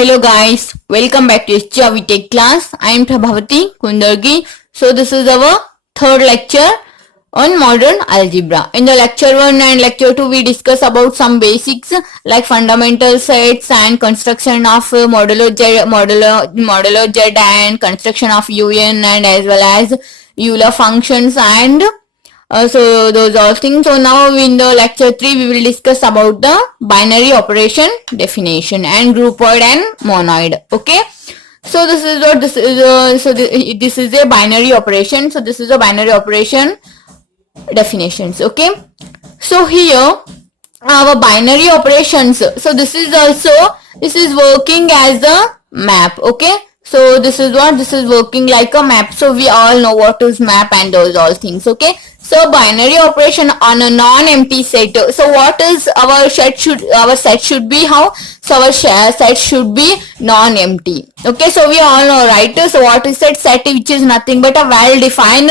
Hello guys, welcome back to HJAV Tech class. I am Prabhavati Kundargi. So this is our third lecture on modern algebra. In the lecture 1 and lecture 2 we discuss about some basics like fundamental sets and construction of modulo Z and construction of UN and as well as Euler functions and so those all things. So now in the lecture 3 we will discuss about the binary operation definition and groupoid and monoid. Okay, so this is what this is this is a binary operation. So this is a binary operation definitions. Okay, so here our binary operations, so this is working as a map. Okay, so this is working like a map. So we all know what is map and those all things. Okay, so binary operation on a non-empty set. So what is our set should be how? So our set should be non-empty. Okay, so we all know, right? So what is set which is nothing but a well-defined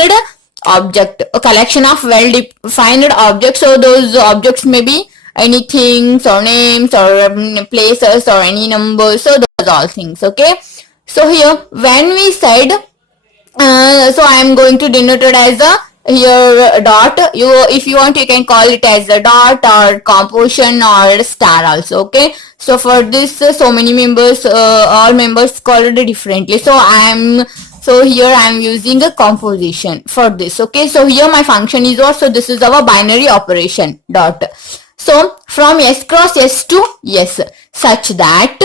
object, a collection of well-defined objects. So those objects may be anything or names or places or any numbers. So those all things. Okay, so here when we said so I am going to denote it as a here dot. If you want you can call it as a dot or composition or star also. Okay, so for this so many members all members call it differently. So here I am using a composition for this. Okay, so here my function is what? So this is our binary operation dot. So from S cross S to S, such that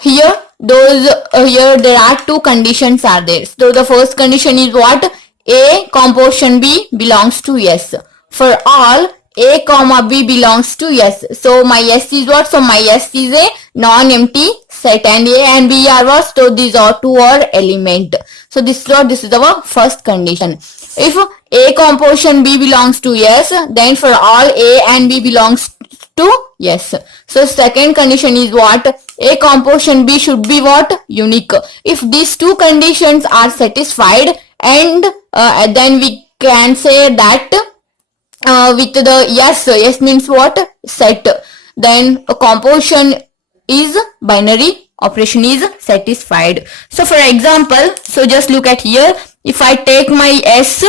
here here there are two conditions are there. So the first condition is what? A composition B belongs to S. For all A comma B belongs to S. So my S is what? So my S is a non-empty set and A and B are what? So these are two are element. So this is our first condition. If A composition B belongs to S, then for all A and B belongs to yes. So second condition is what? A composition B should be what? Unique. If these two conditions are satisfied, and then we can say that with the yes means what? Set. Then a composition is binary operation is satisfied. So for example, so just look at here. If I take my S,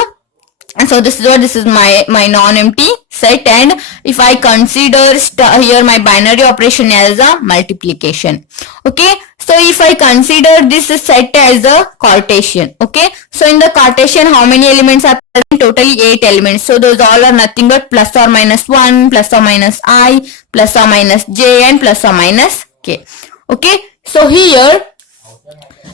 so this is my non-empty set, and if I consider here my binary operation as a multiplication. Okay, so if I consider this set as a Cartesian. Okay, so in the Cartesian how many elements are present? Totally 8 elements. So those all are nothing but plus or minus 1, plus or minus I, plus or minus j, and plus or minus k. Okay, so here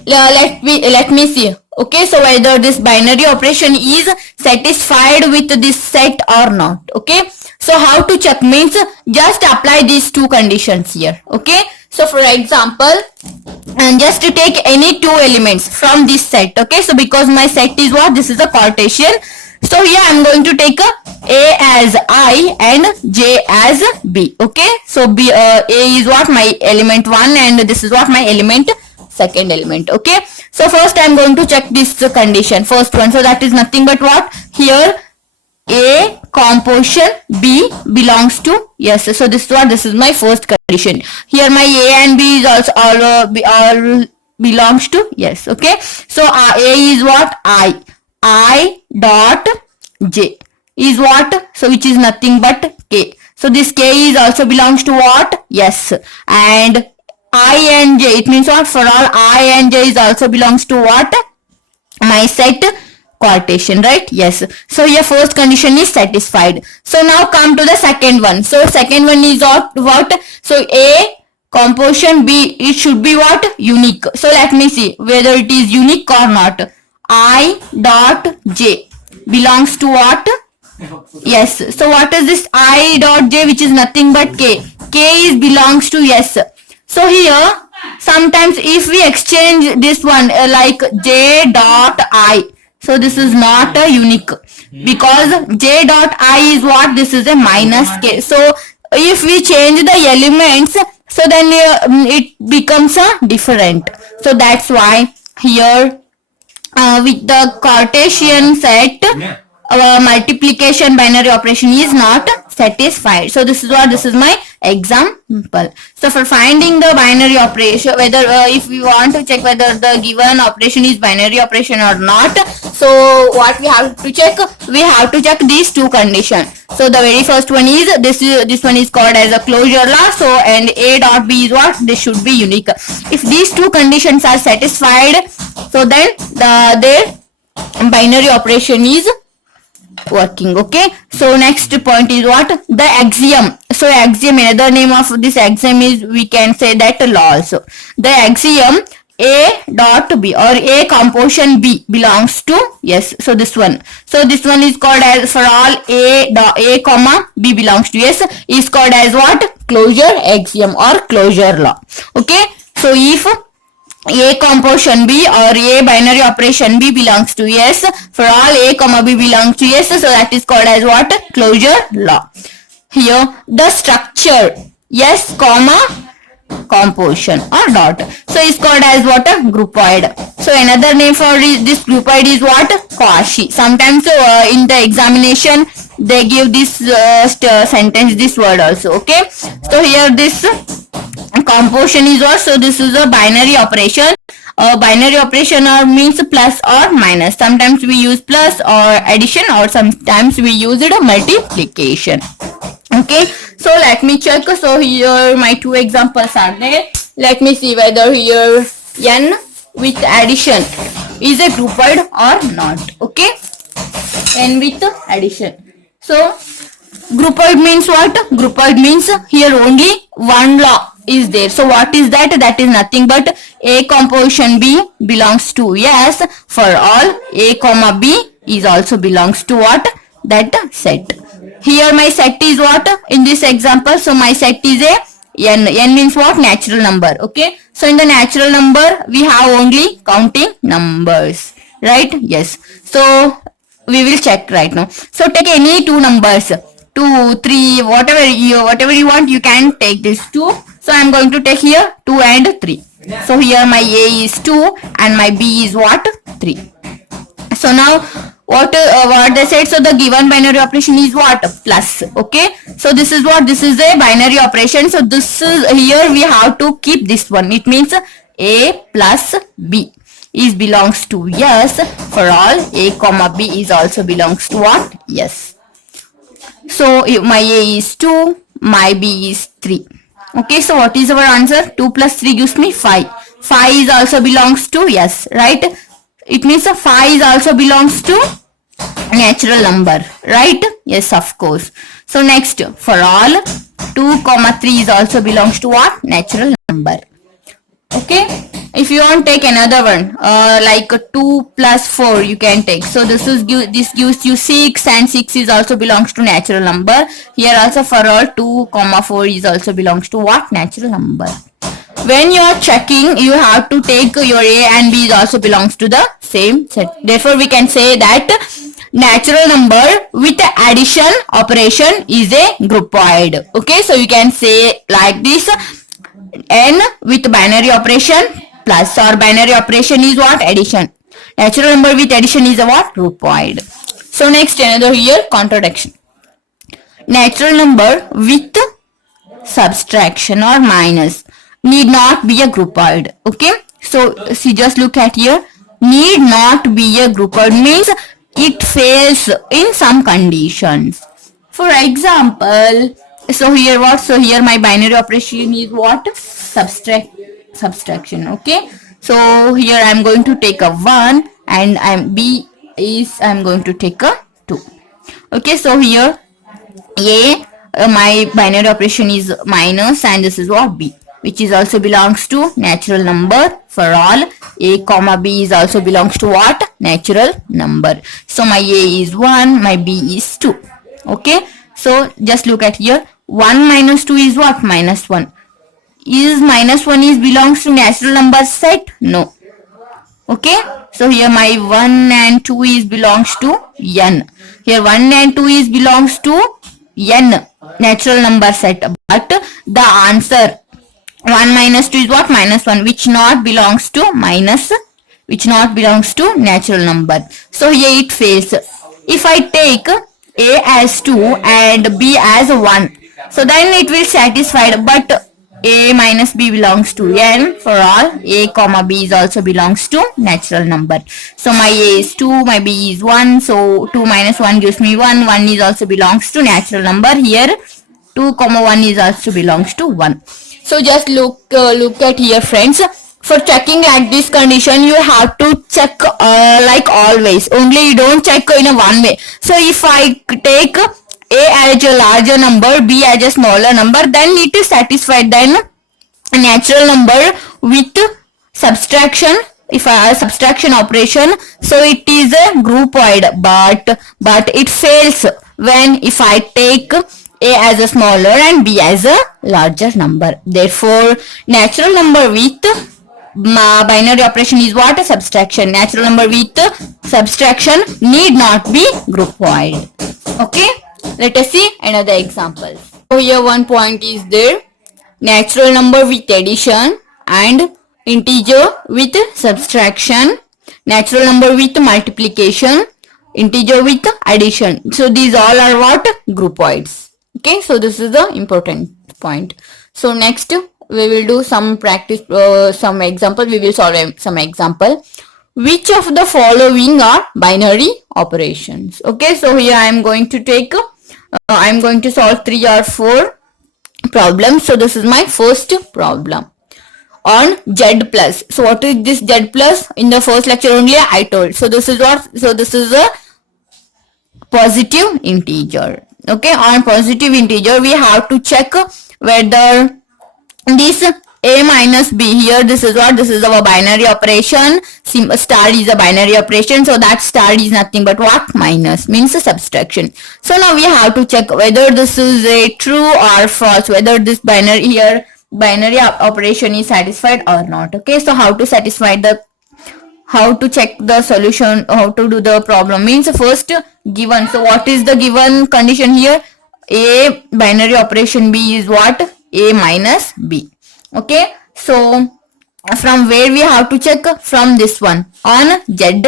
let me see. Okay, so whether this binary operation is satisfied with this set or not. Okay, so how to check means just apply these two conditions here. Okay, so for example, and just to take any two elements from this set. Okay, so because my set is what? This is a Cartesian. So here I am going to take A as I and J as B. Okay, so A is what? My element 1 and this is what? My element second element. Okay, so first I am going to check this condition, first one. So that is nothing but what? Here A composition B belongs to yes. So this is my first condition. Here my A and B is also all belongs to yes. Okay, so A is what? I dot J is what? So which is nothing but K. So this K is also belongs to what? Yes. And I and J, it means what? For all I and J is also belongs to what? My set Cartesian, right? Yes. So here first condition is satisfied. So now come to the second one. So second one is what? So A composition B, it should be what? Unique. So let me see whether it is unique or not. I dot J belongs to what? Yes. So what is this I dot J, which is nothing but K? K is belongs to yes. So here sometimes if we exchange this one like J dot I, so this is not a unique because J dot I is what? This is a minus K. So if we change the elements, so then it becomes a different. So that's why here with the Cartesian set multiplication binary operation is not satisfied. So this is my example. So for finding the binary operation, whether if we want to check whether the given operation is binary operation or not, so what we have to check? We have to check these two conditions. So the very first one is this one is called as a closure law. So and A dot B is what? This should be unique. If these two conditions are satisfied, so then their binary operation is working. Okay, so next point is what? The axiom. So axiom, another name of this axiom is, we can say that law also. The axiom A dot B or A composition B belongs to, yes, so this one. So this one is called as, for all A comma B belongs to yes, is called as what? Closure axiom or closure law. Okay, so if A composition B or A binary operation B belongs to yes, for all A comma B belongs to yes, so that is called as what? Closure law. Here the structure yes comma composition or dot, so is called as what? A groupoid. So another name for this groupoid is what? Quasi. Sometimes in the examination they give this sentence, this word also. Okay, so here this composition is what? So this is a binary operation. Binary operation means plus or minus. Sometimes we use plus or addition, or sometimes we use it a multiplication. Okay, so let me check. So here my two examples are there. Let me see whether here n with addition is a groupoid or not. Okay, n with addition. So groupoid means what? Groupoid means here only one law is there. So what is that? That is nothing but A composition B belongs to yes, for all A comma B is also belongs to what? That set. Here my set is what? In this example, so my set is a n. N means what? Natural number. Okay, so in the natural number we have only counting numbers, right? Yes, so we will check right now. So take any two numbers, 2, 3, whatever you want, you can take this 2. So I am going to take here 2 and 3. So here my A is 2 and my B is what? 3. So now what they said? So the given binary operation is what? Plus. Okay, so this is what? This is a binary operation. So this is, here we have to keep this one. It means A plus B is belongs to yes, for all A comma B is also belongs to what? Yes. So if my A is 2, my B is 3. Okay, so what is our answer? 2 plus 3 gives me 5. 5 is also belongs to yes, right? It means 5 is also belongs to natural number, right? Yes, of course. So next, for all 2 comma 3 is also belongs to what? Natural number. Okay, if you want take another one, like 2 plus 4 you can take. So this gives you 6, and 6 is also belongs to natural number. Here also for all 2 comma 4 is also belongs to what? Natural number. When you are checking, you have to take your A and B is also belongs to the same set. Therefore we can say that natural number with addition operation is a groupoid. Okay, so you can say like this: n with binary operation plus, or binary operation is what? Addition. Natural number with addition is a what? Groupoid. So next, another here contradiction. Natural number with subtraction or minus need not be a groupoid. Okay, so see, just look at here. Need not be a groupoid means it fails in some conditions. For example, so here what? So here my binary operation is what? Subtraction. Okay, so here I am going to take a 1 and I'm going to take a 2. Okay, so here A my binary operation is minus, and this is what? B, which is also belongs to natural number. For all A comma B is also belongs to what? Natural number. So my A is 1, my B is 2. Okay, so just look at here. 1 minus 2 is what? Minus 1. Is minus 1 is belongs to natural number set? No. Okay, so here my 1 and 2 is belongs to n. Here 1 and 2 is belongs to n, natural number set. But the answer 1 minus 2 is what? Minus 1, which not belongs to natural number. So here it fails. If I take a as 2 and b as 1. So then it will satisfy, but a minus b belongs to n for all a comma b is also belongs to natural number. So my a is 2, my b is 1, so 2 minus 1 gives me 1, 1 is also belongs to natural number. Here 2 comma 1 is also belongs to 1. So just look at here, friends. For checking like this condition, you have to check like always. Only you don't check in a one way. So if I take a as a larger number, b as a smaller number, then it is satisfied. Then a natural number with subtraction, if I subtraction operation, so it is a groupoid, but it fails when if I take a as a smaller and b as a larger number. Therefore natural number with binary operation is what? Subtraction. Natural number with subtraction need not be groupoid. Okay, let us see another example. So here one point is there: natural number with addition and integer with subtraction, natural number with multiplication, integer with addition. So these all are what? Groupoids. Okay, so this is the important point. So next we will do some practice, some example. We will solve some example. Which of the following are binary operations? Okay, so here I am going to take I am going to solve 3 or 4 problems. So this is my first problem on z plus. So what is this z plus? In the first lecture only I told. So this is what? So this is a positive integer. Okay, on positive integer we have to check whether this a minus b, here this is what? This is our binary operation. Star is a binary operation, so that star is nothing but what? Minus, means a subtraction. So now we have to check whether this is a true or false, whether this binary here binary operation is satisfied or not. Okay, so how to satisfy the, how to check the solution, how to do the problem, means first given. So what is the given condition here? A binary operation b is what? A minus b. Okay, so from where we have to check? From this one, on z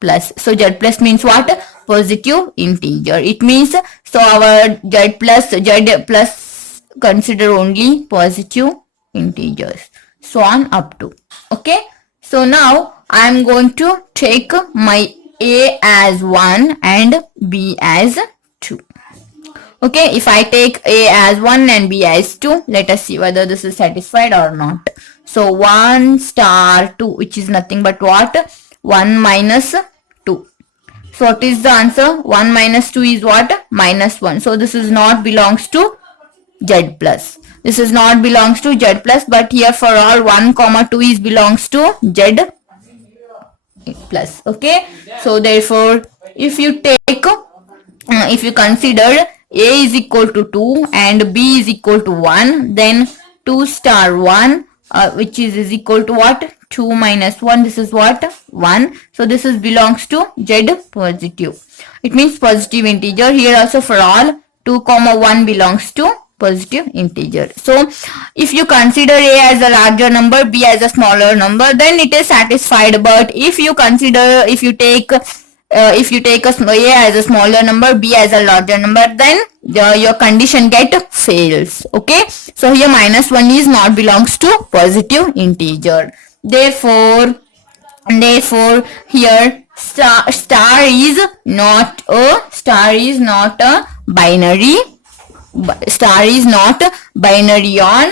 plus. So z plus means what? Positive integer. It means, so our z plus consider only positive integers, so on up to. Okay, so now I am going to take my a as 1 and b as 2. Okay, if I take a as 1 and b as 2, let us see whether this is satisfied or not. So 1 star 2, which is nothing but what? 1 minus 2. So what is the answer? 1 minus 2 is what? Minus 1. So this is not belongs to z plus. This is not belongs to z plus, but here for all 1 comma 2 is belongs to z plus. Okay, so therefore if you take if you consider a is equal to 2 and b is equal to 1, then 2 star 1 which is equal to what? 2 minus 1, this is what? 1. So this is belongs to z positive. It means positive integer. Here also for all 2 comma 1 belongs to positive integer. So if you consider a as a larger number, b as a smaller number, then it is satisfied. But if you consider, if you take a as a smaller number, b as a larger number, then your condition get fails. Okay, so here minus 1 is not belongs to positive integer. Therefore here star is not a binary. Star is not binary on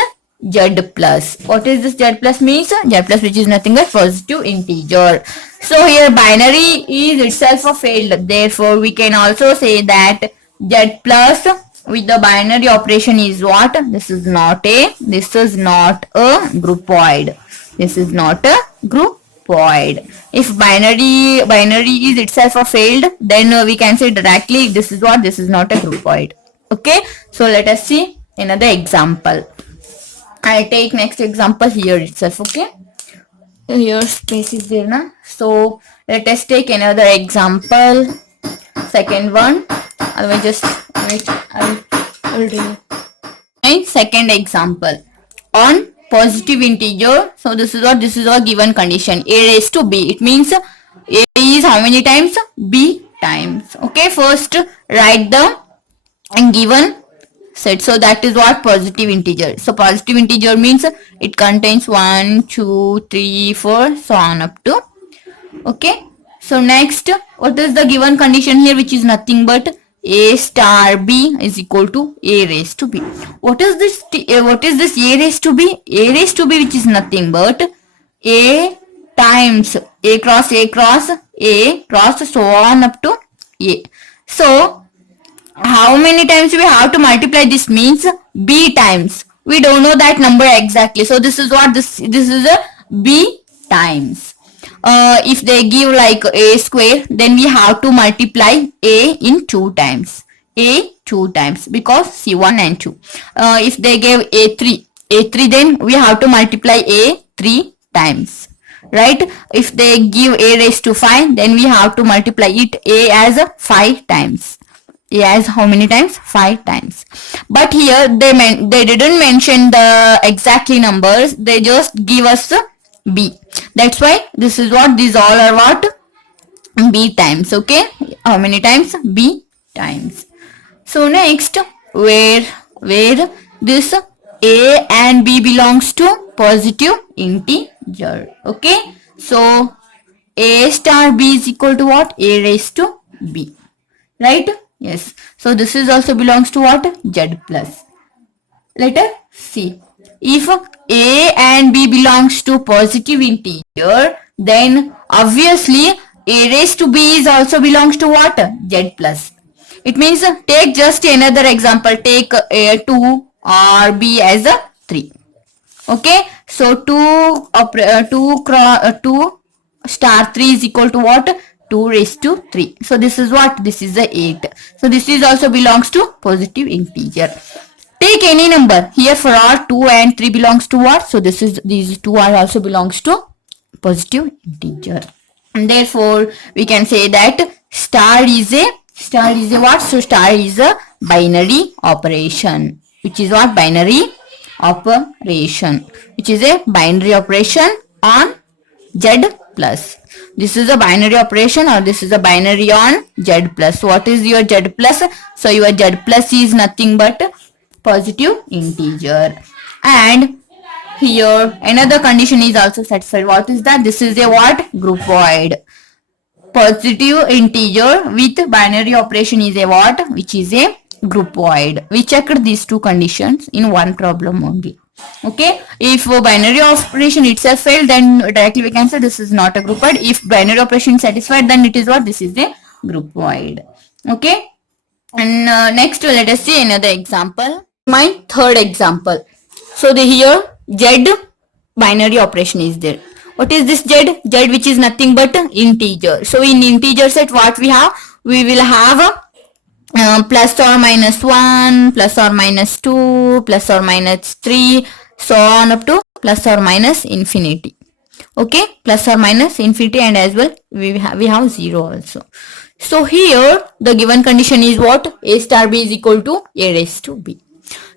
z plus. What is this z plus means? Z plus, which is nothing but positive integer. So here binary is itself a failed. Therefore we can also say that z plus with the binary operation is what? This is not a groupoid. This is not a groupoid. If binary is itself a failed, then we can say directly this is what? This is not a groupoid. Okay, so let us see another example. I'll take next example here itself. Okay, here space is there now. So let us take another example, second one. I will just wait. I will do my second example on positive integer. So this is what? This is our given condition, a raised to b. It means a is how many times? B times. Okay, first write the given set. So that is what positive integer. So positive integer means it contains 1, 2, 3, 4, so on up to. Okay. So next, what is the given condition here, which is nothing but a star b is equal to a raised to b. What is this? What is this a raised to b? A raised to b, which is nothing but a times a cross a cross a cross so on up to a. So how many times we have to multiply this means b times. We don't know that number exactly. So this is what this is a b times. If they give like a square, then we have to multiply a in 2 times. A 2 times because c1 and 2. If they gave a3 then we have to multiply a 3 times. Right? If they give a raised to 5, then we have to multiply it a as 5 times. A as how many times? 5 times. But here they didn't mention the exactly numbers. They just give us b. That's why this is what these all are what? B times. Okay. How many times? B times. So next, where this a and b belongs to positive integer. Okay. So a star b is equal to what? A raised to b. Right? Yes. So this is also belongs to what? Z plus. Letter C. If a and b belongs to positive integer, then obviously a raised to b is also belongs to what? Z plus. It means take just another example. Take a 2 or b as a 3. Okay. So 2 star 3 is equal to what? 2 raised to 3. So this is what? This is the 8. So this is also belongs to positive integer. Take any number. Here for all 2 and 3 belongs to what? So this is these two are also belongs to positive integer. And therefore we can say that star is a what? So star is a binary operation. Which is what? Binary operation. Which is a binary operation on Z plus. This is a binary operation or this is a binary on Z plus. What is your Z plus? So your Z plus is nothing but positive integer. And here another condition is also satisfied. What is that? This is a what? Groupoid. Positive integer with binary operation is a what? Which is a groupoid. We checked these two conditions in one problem only. Okay, if binary operation itself failed, then directly we can say this is not a groupoid. If binary operation is satisfied, then it is what? This is a groupoid. Okay, and next let us see another example. My third example. So here Z binary operation is there. What is this Z? Z which is nothing but integer. So in integer set what we have? We will have plus or minus 1, plus or minus 2, plus or minus 3, so on up to plus or minus infinity. Okay, plus or minus infinity, and as well we have 0 also. So here the given condition is what? A star b is equal to a raised to b.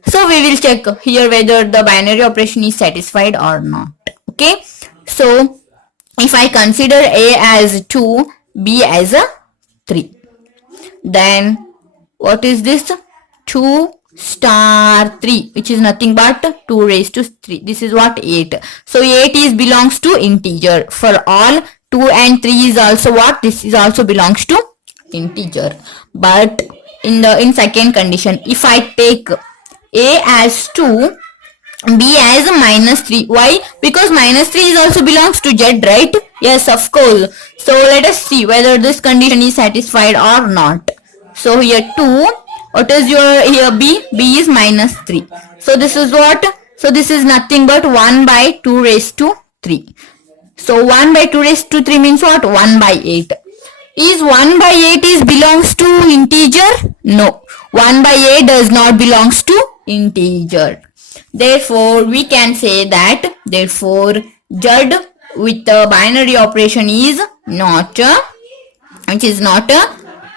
So we will check here whether the binary operation is satisfied or not. Okay, so if I consider a as 2, b as a 3, then what is this? 2 star 3, which is nothing but 2 raised to 3. This is what? 8. So 8 is belongs to integer. For all 2 and 3 is also what? This is also belongs to integer. But in second condition, if I take a as 2, b as minus 3. Why? Because minus 3 is also belongs to z, right? Yes, of course. So let us see whether this condition is satisfied or not. So here 2, what is your here b? B is minus 3. So this is what? So this is nothing but 1 by 2 raised to 3. So 1 by 2 raised to 3 means what? 1 by 8. Is 1 by 8 is belongs to integer? No. 1 by 8 does not belongs to integer. Therefore, we can say that therefore Z with the binary operation is not a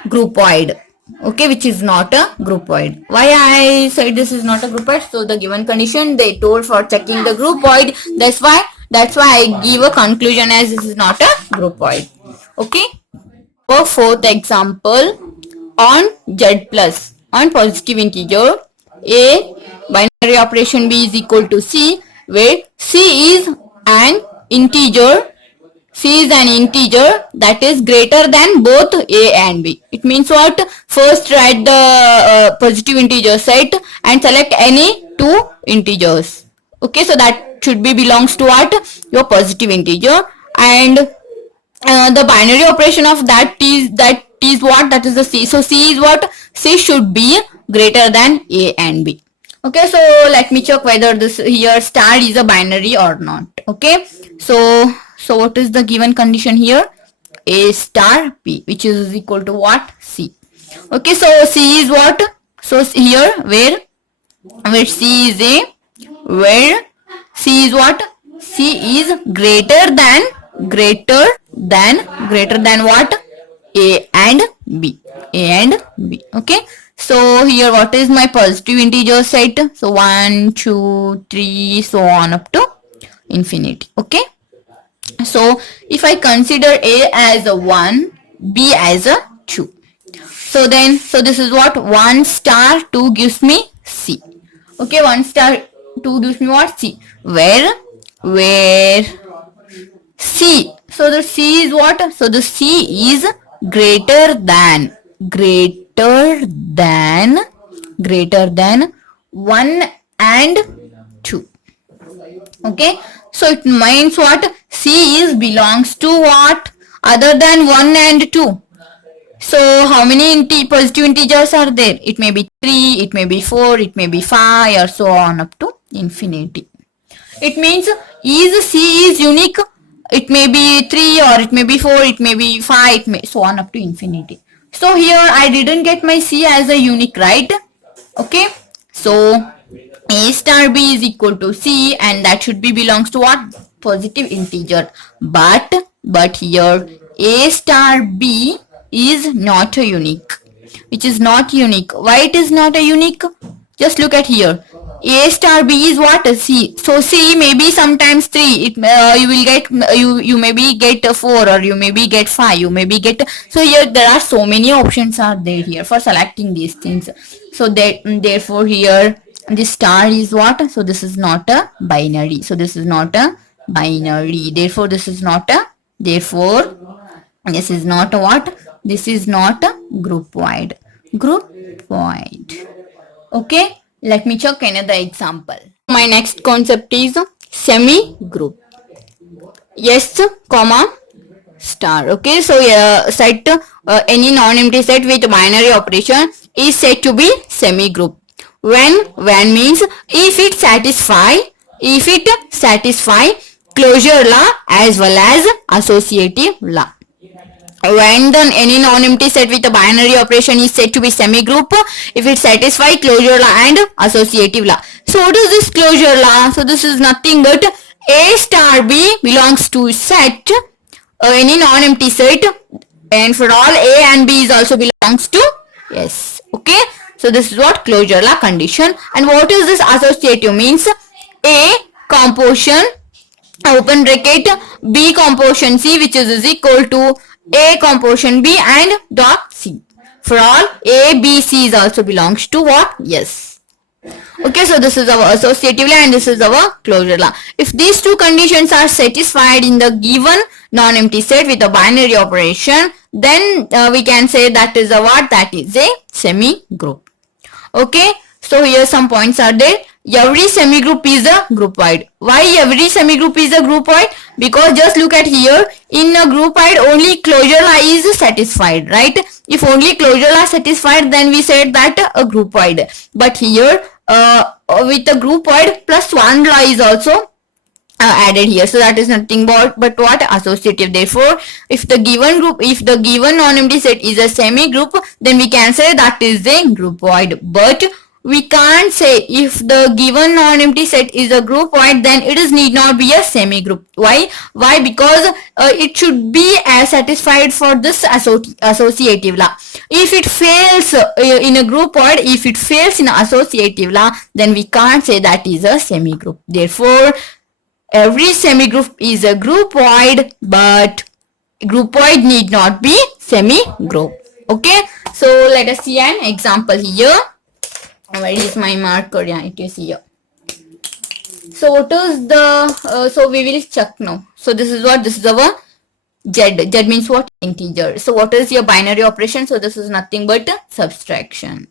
groupoid. Okay, which is not a groupoid. Why I said this is not a groupoid? So the given condition they told for checking the groupoid. That's why I give a conclusion as this is not a groupoid. Okay. Our fourth example on Z plus on positive integer A binary operation B is equal to C, where C is an integer. C is an integer that is greater than both A and B. It means what? First write the positive integer set and select any two integers. Okay, so that should be belongs to what? Your positive integer, and the binary operation of that is what? That is the C. So C is what? C should be greater than A and B. Okay, so let me check whether this here star is a binary or not. Okay, so what is the given condition here? A star B, which is equal to what? C. Okay, so C is what? So here where C is A, where C is what? C is greater than what? A and B. Okay, so here what is my positive integer set? So 1, 2, 3, so on up to infinity. Okay, so if I consider A as a 1, B as a 2, so this is what? 1 star 2 gives me C. Okay, 1 star 2 gives me what? C. Where C, so the C is what? So the C is greater than 1 and 2. Okay, so it means what? C is belongs to what? Other than 1 and 2. So how many positive integers are there? It may be 3, it may be 4, it may be 5, or so on up to infinity. It means C is unique. It may be 3, or it may be 4, it may be 5, it may so on up to infinity. So here I didn't get my C as a unique, right? Okay, so A star B is equal to C, and that should be belongs to what? Positive integer. But here A star B is not a unique, which is not unique. Why it is not a unique? Just look at here. A star B is what? C. So C may be sometimes 3. You will get you maybe get 4, or you maybe get 5. You maybe get, so here there are so many options are there here for selecting these things. So therefore here this star is what? So this is not a binary. So this is not a binary. Therefore this is not a. Therefore this is not a what? This is not a group wide. Okay. Let me check another example. My next concept is semi-group. Yes, comma, star. Okay, so set any non-empty set with binary operation is said to be semi-group. When means if it satisfy closure law as well as associative law. When then any non-empty set with a binary operation is said to be semi-group if it satisfies closure law and associative law. So what is this closure law? So this is nothing but A star B belongs to set any non-empty set, and for all A and B is also belongs to yes. Okay, so this is what closure law condition. And what is this associative? Means A composition open bracket B composition C, which is equal to A composition B and dot C. For all A, B, C is also belongs to what? Yes. Okay, so this is our associative law and this is our closure law. If these two conditions are satisfied in the given non-empty set with a binary operation, then we can say that is a what? That is a semi-group. Okay, so here some points are there. Every semi-group is a group wide. Why every semi-group is a group wide? Because just look at here, in a group wide only closure law is satisfied, right? If only closure law satisfied, then we said that a group wide. But here with a group wide plus one law is also added here, so that is nothing but what? Associative. Therefore if the given non-empty set is a semi-group, then we can say that is a group wide. But we can't say if the given non-empty set is a group wide, then it is need not be a semi-group. Why? Because it should be satisfied for this associative law. If it fails in a group wide, if it fails in associative law, then we can't say that is a semi-group. Therefore every semi-group is a group wide, but group wide need not be semi group. Okay, so let us see an example here. Where is my marker? Yeah, it is here. So what is the so we will check now. So this is our z. Z means what? Integer. So what is your binary operation? So this is nothing but subtraction.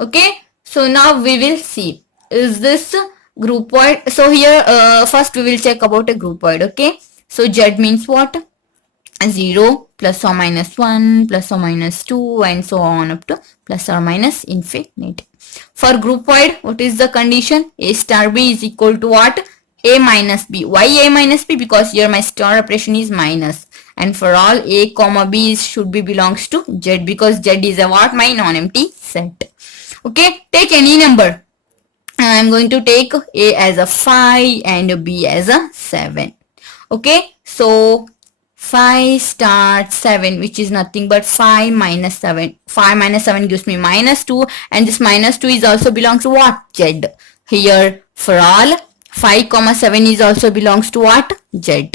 Okay, so now we will see, is this groupoid? So here first we will check about a groupoid. Okay, so z means what? 0 plus or minus 1 plus or minus 2 and so on up to plus or minus infinity. For groupoid, what is the condition? A star b is equal to what? A minus b. Why a minus b? Because here my star operation is minus, and for all a comma b should be belongs to z, because z is a what? My non-empty set. Okay, take any number. I am going to take a as a 5 and b as a 7. Okay, so 5 star 7, which is nothing but 5 minus 7. 5 minus 7 gives me minus 2, and this minus 2 is also belongs to what? Z. Here for all 5 comma 7 is also belongs to what? Z.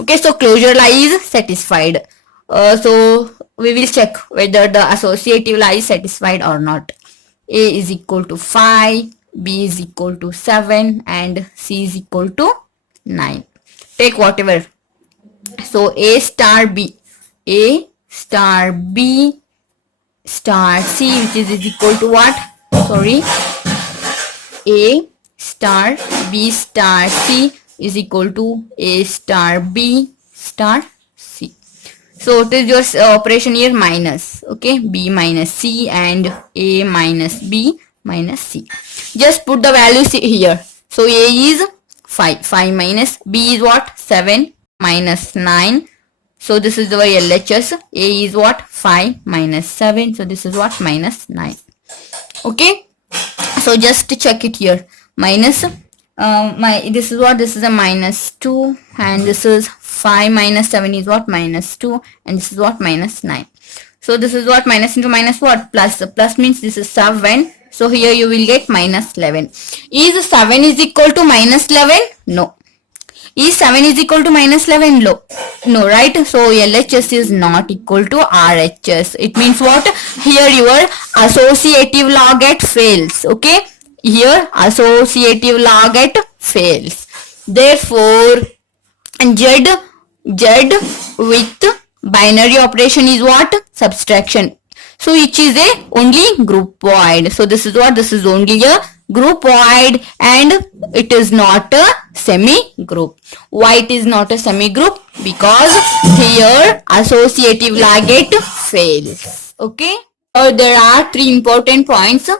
Okay, so closure lie is satisfied. So we will check whether the associative lie is satisfied or not. A is equal to 5, B is equal to 7, and C is equal to 9. Take whatever. So A star B star C, which is equal to what? Sorry, A star B star C is equal to A star B star C. So what is your operation here? Minus. Okay, B minus C and A minus B minus C. Just put the values here. So A is 5. 5 minus B is what? 7 minus 9. So this is the LHS. A is what? 5 minus 7. So this is what? Minus 9. Okay. So just to check it here. Minus this is what? This is a minus 2, and this is 5 minus 7 is what? Minus 2, and this is what? Minus 9. So this is what? Minus into minus what? Plus. Plus means this is 7. So here you will get minus 11. Is 7 is equal to minus 11? No. Is 7 is equal to minus 11? No, right? So LHS is not equal to RHS. It means what? Here your associative log at fails. Okay? Here associative log at fails. Therefore, Z with binary operation is what? Subtraction. So which is a only groupoid. So this is what? This is only a groupoid, and it is not a semi-group. Why it is not a semi-group? Because here associative log fails. Okay. There are 3 important points.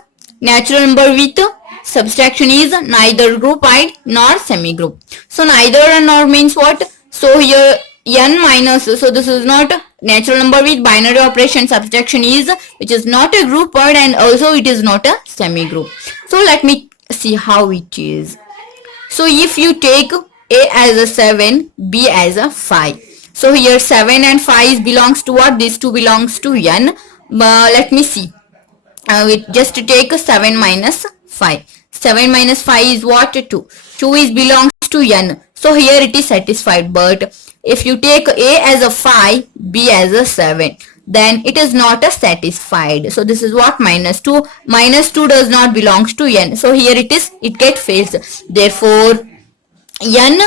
Natural number with subtraction is neither groupoid nor semi-group. So neither nor means what? So here n minus, so this is not natural number with binary operation subtraction is, which is not a groupoid, and also it is not a semi-group. So let me see how it is. So if you take A as a 7, B as a 5. So here 7 and 5 belongs to what? These two belongs to n. Let me see. We just take 7 minus 5. 7 minus 5 is what? 2. 2 is belongs to n. So here it is satisfied. But if you take A as a 5, B as a 7, then it is not a satisfied. So this is what? Minus 2. Minus 2 does not belongs to n. So here it gets fails. Therefore, n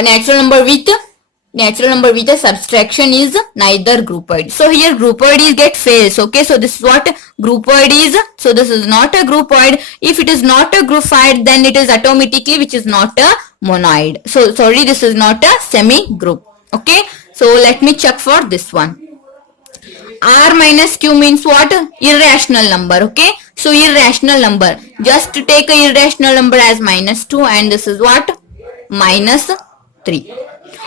natural number with a subtraction is neither groupoid. So here groupoid is get fails. Okay, so this is what groupoid is. So this is not a groupoid. If it is not a groupoid, then it is automatically which is not a monoid. So sorry, this is not a semi-group. Okay, so let me check for this one. R minus Q means what? Irrational number. Okay, so irrational number. Just to take a irrational number as minus 2, and this is what? Minus 3.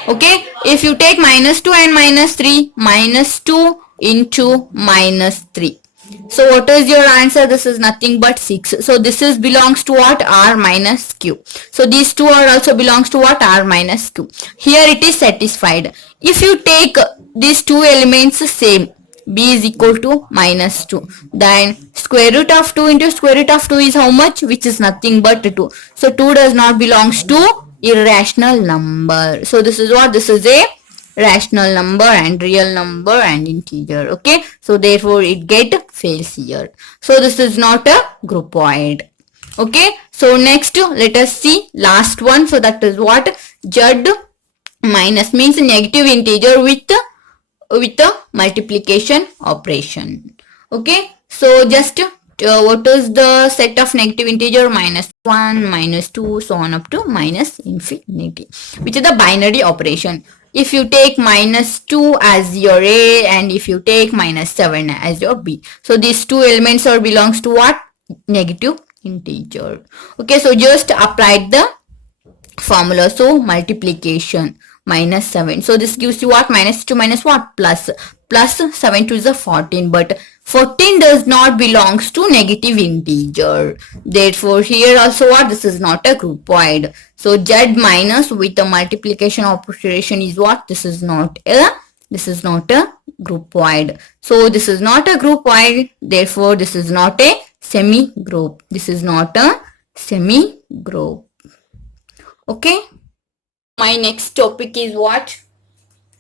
Okay, if you take minus 2 and minus 3, minus 2 into minus 3. So what is your answer? This is nothing but 6. So this is belongs to what? R minus Q. So these two are also belongs to what? R minus Q. Here it is satisfied. If you take these two elements same, B is equal to minus 2, then square root of 2 into square root of 2 is how much? Which is nothing but 2. So 2 does not belongs to irrational number. So this is what? This is a rational number and real number and integer. Okay, so therefore it get fails here. So this is not a groupoid. Okay, so next let us see last one. So that is what? Z minus means negative integer with a multiplication operation. Okay, so just what is the set of negative integer? -1, -2, so on up to minus infinity, which is the binary operation. If you take -2 as your A and if you take -7 as your B, so these two elements are belongs to what? Negative integer. Okay, so just apply the formula. So multiplication -7. So this gives you what? -2 minus what? Plus. Plus 7 to the 14. But 14 does not belongs to negative integer. Therefore here also what? This is not a groupoid. So Z minus with the multiplication operation is what? This is not a groupoid. So this is not a groupoid. Therefore this is not a semi-group. This is not a semi-group. Okay, my next topic is what?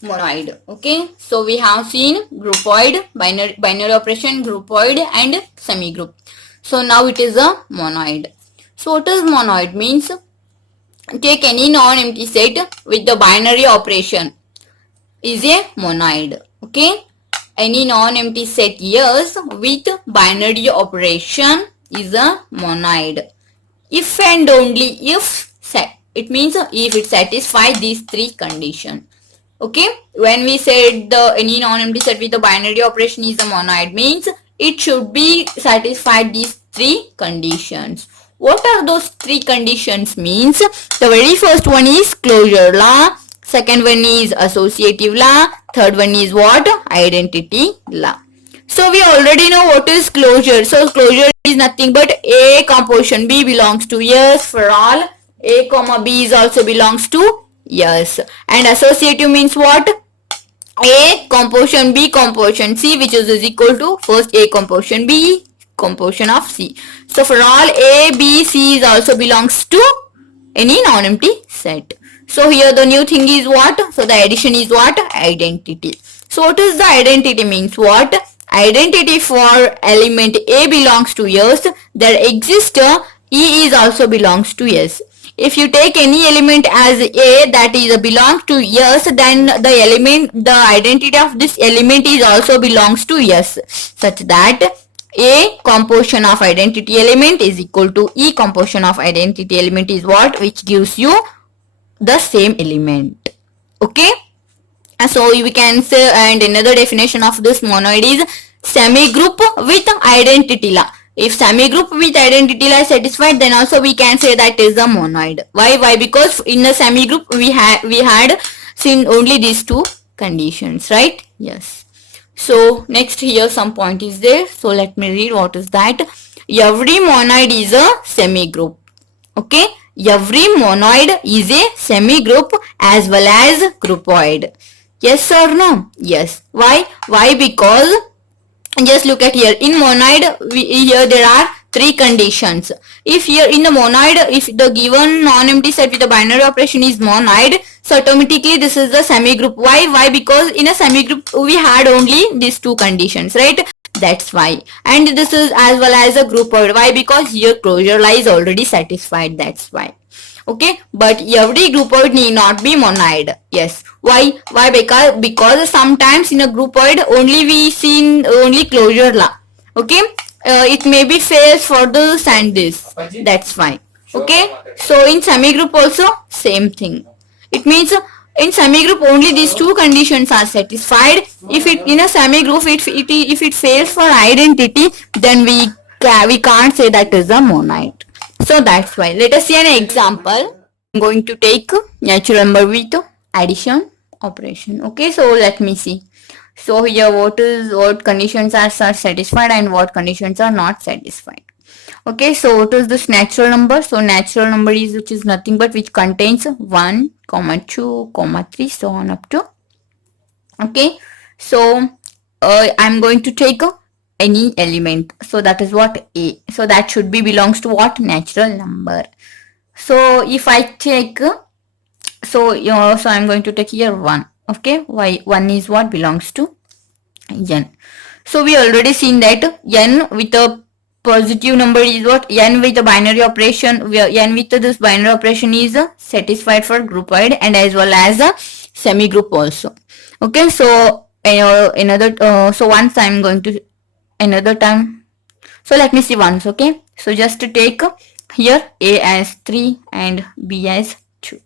Monoid. Okay, so we have seen groupoid, binary operation, groupoid and semi-group. So now it is a monoid. So what is monoid? Means take any non-empty set with the binary operation is a monoid. Okay, any non-empty set yes with binary operation is a monoid. If and only if set. It means if it satisfies these three conditions. Okay, when we said the any non-empty set with the binary operation is a monoid, means it should be satisfied these three conditions. What are those three conditions? Means the very first one is closure law, second one is associative law, third one is what? Identity law. So we already know what is closure. So closure is nothing but A composition B belongs to yes for all. A comma B is also belongs to yes. And associative means what? A composition B composition C, which is equal to first A composition B composition of C. So for all A, B, C is also belongs to any non-empty set. So here the new thing is what? So the addition is what? Identity. So what is the identity? Means what? Identity for element A belongs to yes. There exists E is also belongs to yes. If you take any element as A that is belongs to yes, then the identity of this element is also belongs to yes, such that A composition of identity element is equal to E composition of identity element is what? Which gives you the same element. Okay, so we can say, and another definition of this monoid is semi-group with identity law. If semi-group with identity law is satisfied, then also we can say that is a monoid. Why? Because in the semi-group we had seen only these two conditions, right? Yes. So next here some point is there. So let me read what is that. Every monoid is a semi-group. Okay. Every monoid is a semi-group as well as groupoid. Yes or no? Yes. Why? Because just look at here. In monoid, here there are three conditions. If here in the monoid, if the given non-empty set with the binary operation is monoid, so automatically this is the semi-group. Why? Because in a semi-group we had only these two conditions, right? That's why. And this is as well as a groupoid. Why? Because here closure law is already satisfied. That's why. Okay, but every groupoid need not be monoid. Yes. Why? Because sometimes in a groupoid only we seen only closure law. Okay, it may be fails for this and this. That's why. Okay, so in semi-group also same thing. It means in semi-group only these two conditions are satisfied. If it in a semi-group if it fails for identity, then we can't say that is a monoid. So that's why. Let us see an example. I'm going to take natural number with addition operation. Okay, so let me see. So here what conditions are satisfied and what conditions are not satisfied. Okay, so what is this natural number? So natural number is which is nothing but which contains 1, 2, 3, so on up to. Okay, so I'm going to take any element. So that is what A. So that should be belongs to what? Natural number. So if I take, so I'm going to take here 1. Okay, why 1 is what belongs to n. So we already seen that n with a positive number is what, n with a binary operation, n with this binary operation is satisfied for group wide and as well as a semi group also. Okay, so another so once I'm going to another time, so let me see once. Okay, so just to take here a as 3 and b as 2.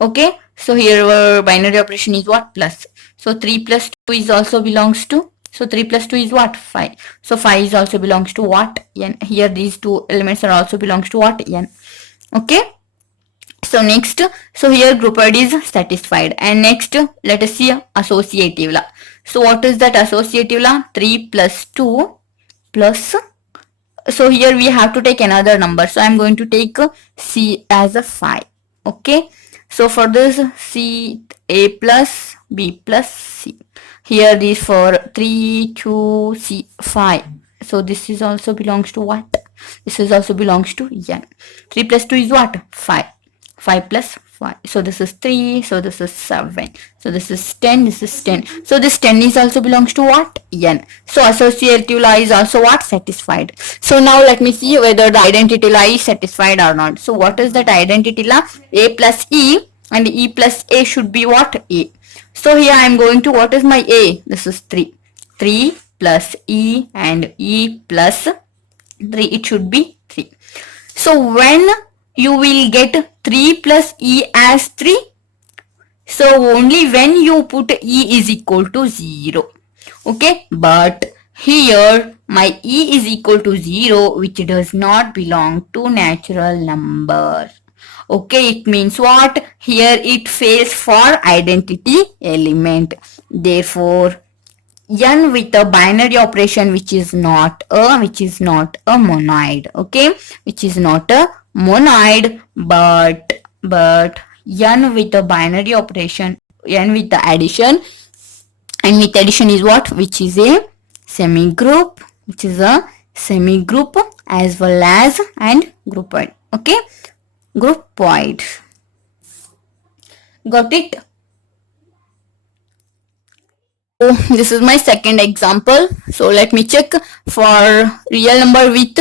Okay, so here our binary operation is what, plus. So 3 plus 2 is also belongs to, so 3 plus 2 is what, 5. So 5 is also belongs to what, n. Here these two elements are also belongs to what, n. Okay, so next, so here group wide is satisfied, and next let us see associative law. So what is that associative law? 3 plus 2 plus, so here we have to take another number, so I'm going to take c as a 5. Okay, so for this, c, a plus b plus c. Here this for 3 2 c 5, so this is also belongs to what, this is also belongs to n. 3 plus 2 is what, 5. 5 plus 5, so this is 3, so this is 7, so this is 10, this is 10, so this 10 is also belongs to what, n. So associative law is also what, satisfied. So now let me see whether the identity law is satisfied or not. So what is that identity law? A plus e and e plus a should be what, a. So here I am going to, what is my a, this is 3. 3 plus e and e plus 3, it should be 3. So when you will get 3 plus e as 3, so only when you put e is equal to 0. Okay, but here my e is equal to 0, which does not belong to natural number. Okay, it means what? Here it fails for identity element. Therefore, n with a binary operation which is not a monoid. Okay, which is not a monoid, but n with a binary operation, n with the addition, and with addition is what, which is a semi group, which is a semi group as well as and groupoid. Okay, groupoid. Got it? So this is my second example. So let me check for real number with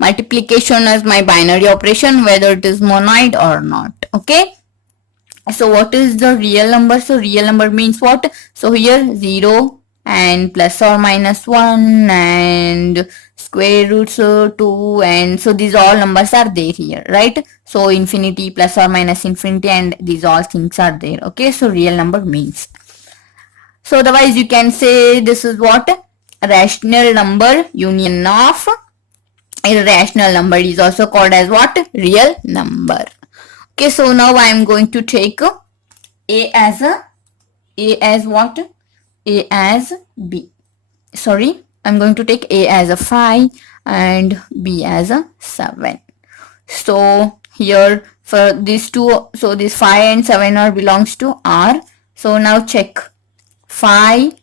multiplication as my binary operation, whether it is monoid or not. Okay, so what is the real number? So real number means what? So here 0 and plus or minus 1 and square roots 2, and so these all numbers are there here, right? So infinity, plus or minus infinity, and these all things are there. Okay, so real number means, so otherwise you can say this is what, rational number union of irrational number is also called as what, real number. Okay, so now I am going to take a as what, a as b. Sorry, I'm going to take a as a 5 and b as a 7. So here for these two, so this 5 and 7 are belongs to R. So now check 5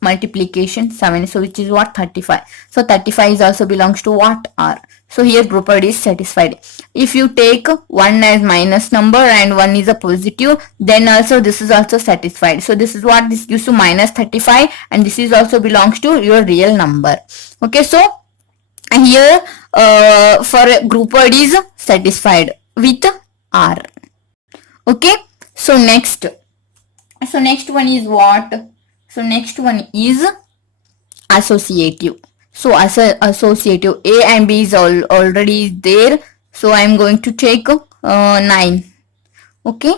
multiplication 7, so which is what, 35. So 35 is also belongs to what, R. So here group wide is satisfied. If you take 1 as minus number and 1 is a positive, then also this is also satisfied. So this is what, this gives to minus 35, and this is also belongs to your real number. Okay, so here for group wide is satisfied with R. Okay, so next one is what? So next one is associative. So associative, a and b is already there. So I am going to take 9. Okay,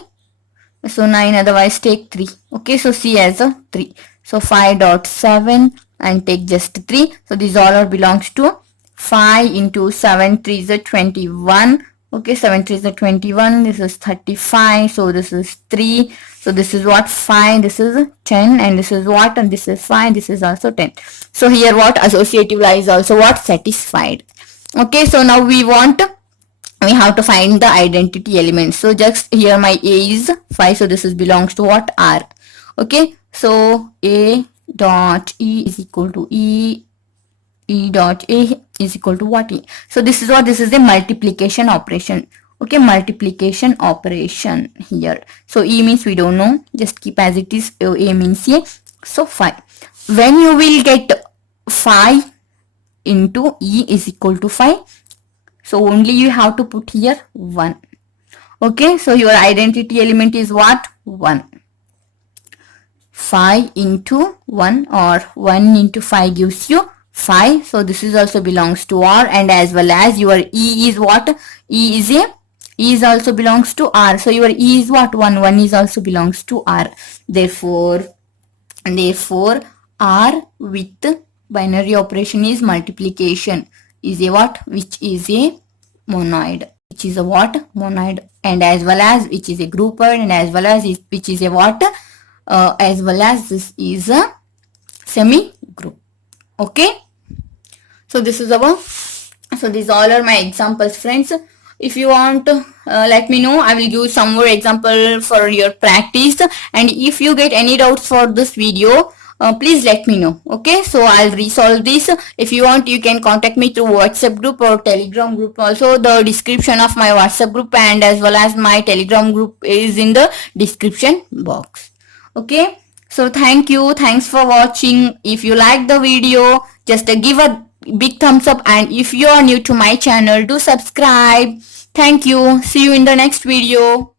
so 9, otherwise take 3. Okay, so c as a 3. So 5.7 and take just 3. So these all are belongs to 5 into 7 3 is a 21. Okay, 7 3 is a 21. This is 35. So this is 3. So this is what, 5, this is 10, and this is what, and this is 5, this is also 10. So here what, associative law is also what, satisfied. Okay, so now we have to find the identity element. So just here my a is 5, so this is belongs to what, R. Okay, so a dot e is equal to e dot a is equal to what, e. So this is what, this is the multiplication operation. Okay, multiplication operation here. So E means we don't know, just keep as it is. A means A. So 5. When you will get 5 into E is equal to 5, so only you have to put here 1. Okay, so your identity element is what? 1. 5 into 1 or 1 into 5 gives you 5. So this is also belongs to R, and as well as your E is what? E is a E is also belongs to R. So your E is what? 1. 1 is also belongs to R. Therefore R with binary operation is multiplication is a what? Which is a monoid. Which is a what? Monoid. And as well as which is a groupoid, and as well as which is a what? As well as this is a semi group. Okay, so this is our, so these all are my examples, friends. If you want, let me know. I will give some more example for your practice, and if you get any doubts for this video, please let me know. Okay, so I'll resolve this. If you want, you can contact me through WhatsApp group or Telegram group. Also, the description of my WhatsApp group and as well as my Telegram group is in the description box. Okay, so thanks for watching. If you like the video, just give a big thumbs up, and if you are new to my channel, do subscribe. Thank you. See you in the next video.